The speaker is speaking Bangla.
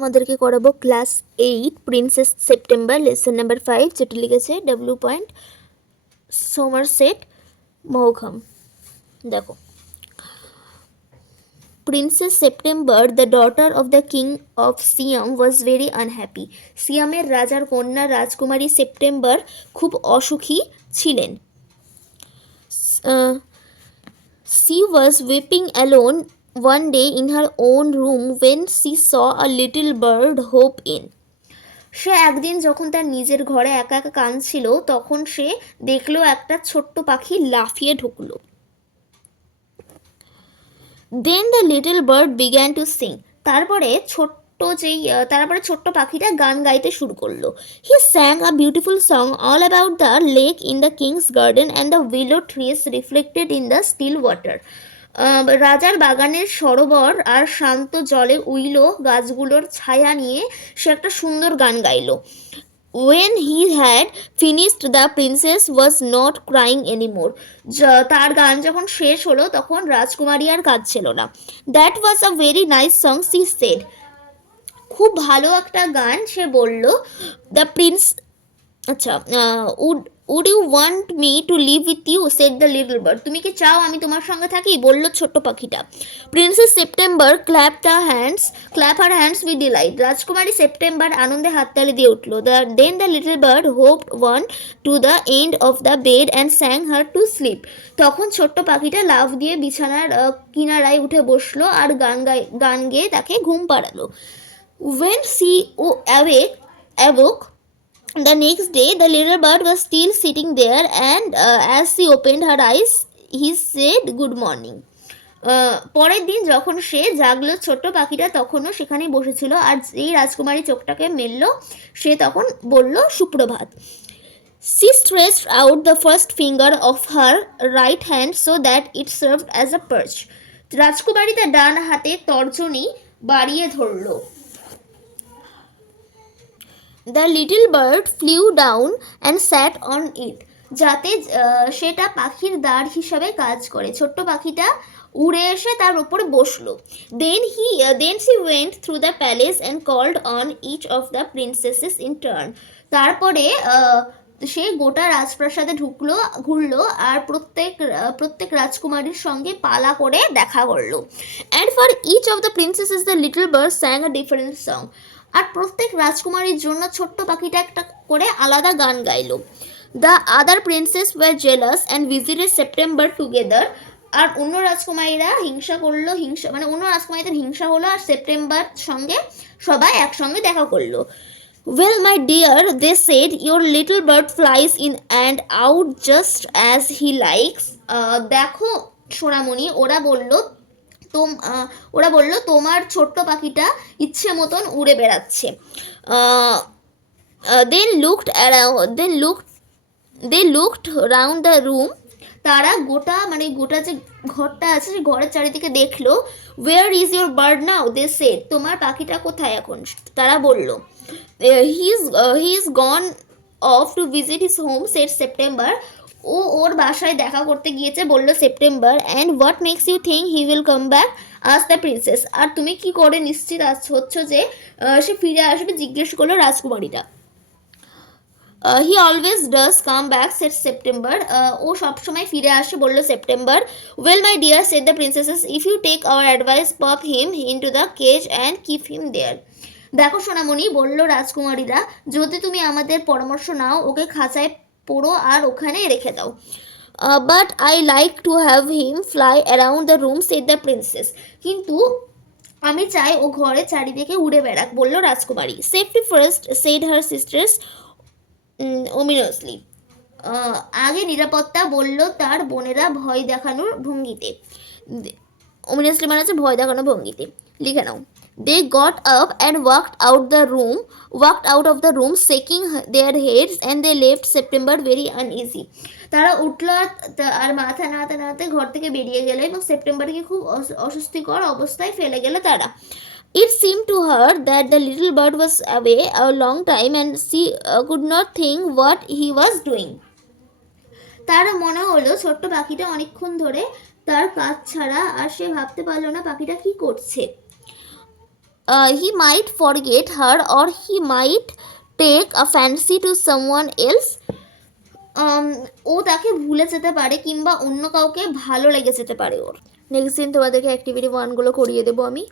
তোমাদেরকে করাবো class 8 princess September lesson number 5, যেটি লিখেছে ডব্লিউ পয়েন্ট সোমারসেট মৌঘম। দেখো, princess September the daughter of the king of Siam was very unhappy. সিয়ামের রাজার কন্যা রাজকুমারী সেপ্টেম্বর খুব অসুখী ছিলেন। She was weeping alone one day in her own room when she saw a little bird hop in. সে একদিন যখন তার নিজের ঘরে একা একা কাঁদছিল তখন সে দেখলো একটা ছোট্ট পাখি লাফিয়ে ঢুকলো। Then the little bird began to sing. তারপরে ছোট্ট পাখিটা গান গাইতে শুরু করলো। He sang a beautiful song all about the lake in the king's garden and the willow trees reflected in the still water. রাজার বাগানের সরোবর আর শান্ত জলে উইলো গাছগুলোর ছায়া নিয়ে সে একটা সুন্দর গান গাইলো। When he had finished, the princess was not crying anymore. তার গান যখন শেষ হলো তখন রাজকুমারী আর কাঁদছিল না। That was a very nice song, she said. খুব ভালো একটা গান, সে বলল। The prince আচ্ছা would you want me to live with you, said the little bird. তুমি কি চাও আমি তোমার সঙ্গে থাকি, বলল ছোট্ট পাখিটা। Princess September clap her hands with delight. রাজকুমারী সেপ্টেম্বর আনন্দে হাততালি দিয়ে উঠল। Then the little bird hopped on to the end of the bed and sang her to sleep. তখন ছোট্ট পাখিটা লাফ দিয়ে বিছানার কিনারায় উঠে বসলো আর গান গেয়ে তাকে ঘুম পাড়ালো। When she awoke the next day, the little bird was still sitting there, and as she opened her eyes, he said, "Good morning." পরের দিন যখন সে জাগলো ছোট্ট পাখিটা তখনও সেখানে বসেছিল, আর যেই রাজকুমারী চোখটাকে মেলল সে তখন বলল সুপ্রভাত। She stretched out the first finger of her right hand so that it served as a perch. রাজকুমারী তার ডান হাতে তর্জনী বাড়িয়ে ধরলো। The little bird flew down and sat on it. যাতে সেটা পাখির দাঁড় হিসাবে কাজ করে। ছোট্ট পাখিটা উড়ে এসে তার উপরে বসলো। Then she went through the palace and called on each of the princesses in turn. তারপরে সে গোটা রাজপ্রাসাদে ঘুরলো আর প্রত্যেক রাজকুমারীর সঙ্গে পালা করে দেখা করলো। And for each of the princesses the little bird sang a different song. আর প্রত্যেক রাজকুমারীর জন্য ছোট্ট পাখিটা একটা করে আলাদা গান গাইলো। The other princess were jealous and visited September together. আর অন্য রাজকুমারীরা অন্য রাজকুমারীদের হিংসা হলো আর সেপ্টেম্বর সঙ্গে সবাই একসঙ্গে দেখা করলো। Well, my dear, they said, your little bird flies in and out just as he likes. দেখো সোনামণি, ওরা বলল তোমার ছোট্ট পাখিটা ইচ্ছে মতন উড়ে বেড়াচ্ছে। They looked around the room. তারা গোটা যে ঘরটা আছে সেই ঘরের চারিদিকে দেখলো। Where is your bird now, they said. তোমার পাখিটা কোথায় এখন, তারা বলল। He is gone off to visit his home, said September. ওর বাসায় দেখা করতে গিয়েছে, বলল September. And what makes you think he will come back, asked the princess. আর তুমি কি করে নিশ্চিত হচ্ছ যে সে ফিরে আসবে, জিজ্ঞেস করলো রাজকুমারীটা। He always does come back, said September. ও সবসময় ফিরে আসে, বলল September. Well, my dear, said the princesses, if you take our advice, pop him into the cage and keep him there. দেখো সোনামণি, বলল রাজকুমারীরা, যদি তুমি আমাদের পরামর্শ নাও ওকে খাঁচায় পোড়ো আর ওখানে রেখে দাও। But I like to have him fly around the room, said the princess. কিন্তু আমি চাই ও ঘরে চারিদিকে উড়ে বেড়াক, বলল রাজকুমারী। Safety first, said her sisters ominously. আগে নিরাপত্তা, বলল তার বোনেরা ভয় দেখানোর ভঙ্গিতে। ominously মানে হচ্ছে ভয় দেখানোর ভঙ্গিতে, লিখে নাও। They got up and walked out of the room shaking their heads, and they left September very uneasy. তারা উঠলো আর মাথা নাড়াতে ঘর থেকে বেরিয়ে গেল এবং সেপ্টেম্বরকে খুব অস্বস্তিকর অবস্থায় ফেলে গেল তারা। It seemed to her that the little bird was away a long time and she could not think what he was doing. তার মনে হলো ছোট্ট পাখিটা অনেকক্ষণ ধরে তার কাজ ছাড়া, আর সে ভাবতে পারলো না পাখিটা কি করছে। He might forget her or he might take a fancy to someone else. ও তাকে ভুলে যেতে পারে কিংবা অন্য কাউকে ভালো লেগে যেতে পারে ওর। নেক্সট দিন তোমাদেরকে অ্যাক্টিভিটি ওয়ানগুলো করিয়ে দেবো আমি।